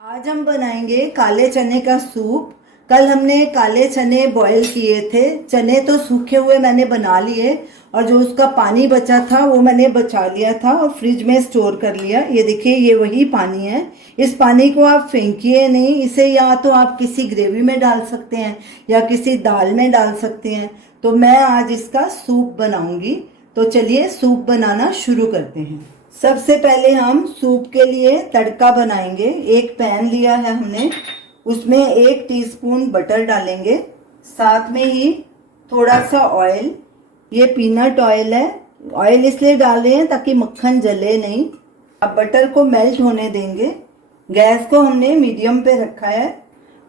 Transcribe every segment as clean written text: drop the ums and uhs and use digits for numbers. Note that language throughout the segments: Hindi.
आज हम बनाएंगे काले चने का सूप। कल हमने काले चने बॉईल किए थे। चने तो सूखे हुए मैंने बना लिए और जो उसका पानी बचा था वो मैंने बचा लिया था और फ्रिज में स्टोर कर लिया। ये देखिए, ये वही पानी है। इस पानी को आप फेंकिए नहीं, इसे या तो आप किसी ग्रेवी में डाल सकते हैं या किसी दाल में डाल सकते हैं। तो मैं आज इसका सूप बनाऊंगी। तो चलिए सूप बनाना शुरू करते हैं। सबसे पहले हम सूप के लिए तड़का बनाएंगे। एक पैन लिया है हमने, उसमें 1 टीस्पून बटर डालेंगे, साथ में ही थोड़ा सा ऑयल। ये पीनट ऑयल है। ऑयल इसलिए डाल रहे हैं ताकि मक्खन जले नहीं। अब बटर को मेल्ट होने देंगे। गैस को हमने मीडियम पे रखा है।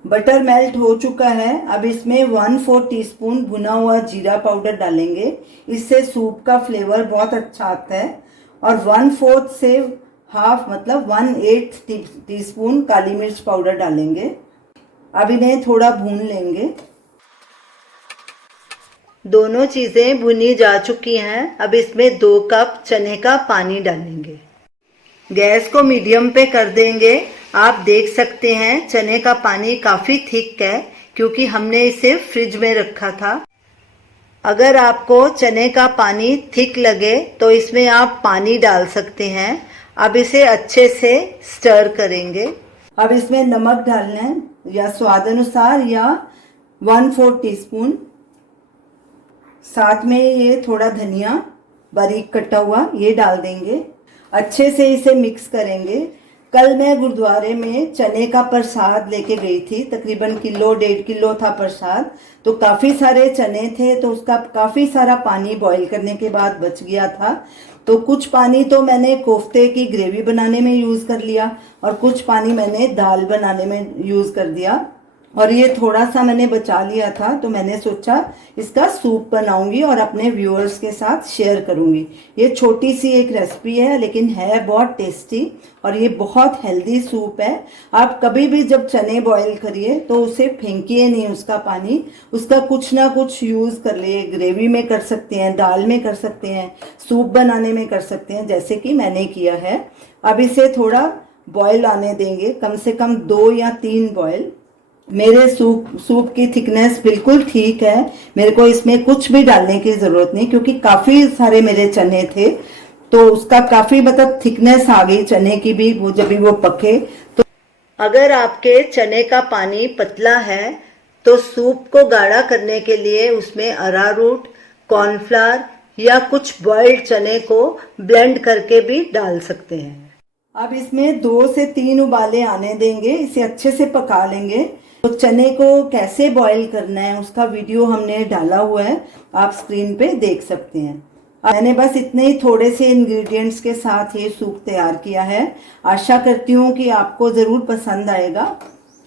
बटर मेल्ट हो चुका है। अब इसमें 1/4 टीस्पून भुना हुआ जीरा पाउडर डालेंगे। इससे सूप का फ्लेवर बहुत अच्छा आता है। और 1/4 से हाफ मतलब 1/8 टीस्पून काली मिर्च पाउडर डालेंगे। अब इन्हें थोड़ा भून लेंगे। दोनों चीज़ें भुनी जा चुकी हैं। अब इसमें 2 कप चने का पानी डालेंगे। गैस को मीडियम पे कर देंगे। आप देख सकते हैं चने का पानी काफ़ी थिक है क्योंकि हमने इसे फ्रिज में रखा था। अगर आपको चने का पानी थिक लगे तो इसमें आप पानी डाल सकते हैं। अब इसे अच्छे से स्टर करेंगे। अब इसमें नमक डालना है या स्वाद अनुसार या 1/4 टीस्पून। साथ में ये थोड़ा धनिया बारीक कटा हुआ ये डाल देंगे। अच्छे से इसे मिक्स करेंगे। कल मैं गुरुद्वारे में चने का प्रसाद लेके गई थी। तकरीबन 1-1.5 किलो था प्रसाद। तो काफ़ी सारे चने थे तो उसका काफ़ी सारा पानी बॉईल करने के बाद बच गया था। तो कुछ पानी तो मैंने कोफ्ते की ग्रेवी बनाने में यूज़ कर लिया और कुछ पानी मैंने दाल बनाने में यूज़ कर दिया। और ये थोड़ा सा मैंने बचा लिया था तो मैंने सोचा इसका सूप बनाऊंगी और अपने व्यूअर्स के साथ शेयर करूंगी। ये छोटी सी एक रेसिपी है लेकिन है बहुत टेस्टी और ये बहुत हेल्दी सूप है। आप कभी भी जब चने बॉईल करिए तो उसे फेंकिए नहीं उसका पानी। उसका कुछ ना कुछ यूज़ कर लिए। ग्रेवी में कर सकते हैं, दाल में कर सकते हैं, सूप बनाने में कर सकते हैं, जैसे कि मैंने किया है। अब इसे थोड़ा बॉईल आने देंगे, कम से कम 2 या 3 बॉईल। मेरे सूप की थिकनेस बिल्कुल ठीक है। मेरे को इसमें कुछ भी डालने की ज़रूरत नहीं क्योंकि काफ़ी सारे मेरे चने थे तो उसका काफ़ी मतलब थिकनेस आ गई चने की भी वो जब भी वो पके। तो अगर आपके चने का पानी पतला है तो सूप को गाढ़ा करने के लिए उसमें अरारूट, कॉर्नफ्लावर या कुछ बॉइल्ड चने को ब्लेंड करके भी डाल सकते हैं। अब इसमें 2 से 3 उबाले आने देंगे। इसे अच्छे से पका लेंगे। तो चने को कैसे बॉईल करना है उसका वीडियो हमने डाला हुआ है, आप स्क्रीन पे देख सकते हैं। मैंने बस इतने ही थोड़े से इंग्रेडिएंट्स के साथ ये सूप तैयार किया है। आशा करती हूँ कि आपको ज़रूर पसंद आएगा।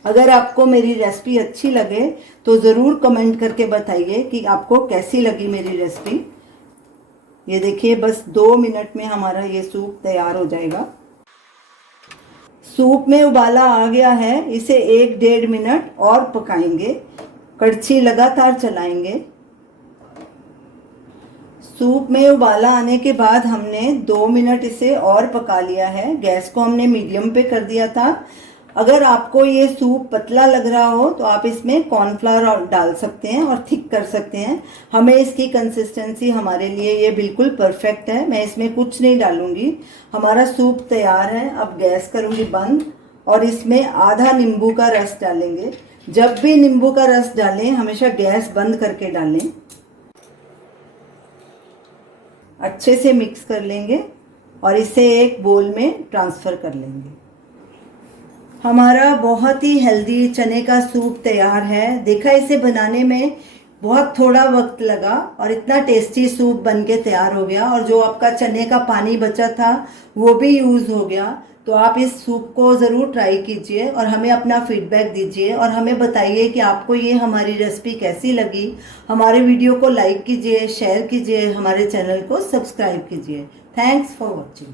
अगर आपको मेरी रेसिपी अच्छी लगे तो ज़रूर कमेंट करके बताइए कि आपको कैसी लगी मेरी रेसिपी। ये देखिए, बस 2 मिनट में हमारा ये सूप तैयार हो जाएगा। सूप में उबाला आ गया है। इसे 1-1.5 मिनट और पकाएंगे। कड़छी लगातार चलाएंगे। सूप में उबाला आने के बाद हमने 2 मिनट इसे और पका लिया है। गैस को हमने मीडियम पे कर दिया था। अगर आपको ये सूप पतला लग रहा हो तो आप इसमें कॉर्नफ्लावर डाल सकते हैं और थिक कर सकते हैं। हमें इसकी कंसिस्टेंसी हमारे लिए ये बिल्कुल परफेक्ट है। मैं इसमें कुछ नहीं डालूंगी। हमारा सूप तैयार है। अब गैस करूंगी बंद और इसमें आधा नींबू का रस डालेंगे। जब भी नींबू का रस डालें हमेशा गैस बंद करके डालें। अच्छे से मिक्स कर लेंगे और इसे एक बोल में ट्रांसफ़र कर लेंगे। हमारा बहुत ही हेल्दी चने का सूप तैयार है। देखा, इसे बनाने में बहुत थोड़ा वक्त लगा और इतना टेस्टी सूप बनके तैयार हो गया और जो आपका चने का पानी बचा था वो भी यूज़ हो गया। तो आप इस सूप को ज़रूर ट्राई कीजिए और हमें अपना फीडबैक दीजिए और हमें बताइए कि आपको ये हमारी रेसिपी कैसी लगी। हमारे वीडियो को लाइक कीजिए, शेयर कीजिए, हमारे चैनल को सब्सक्राइब कीजिए। Thanks for watching.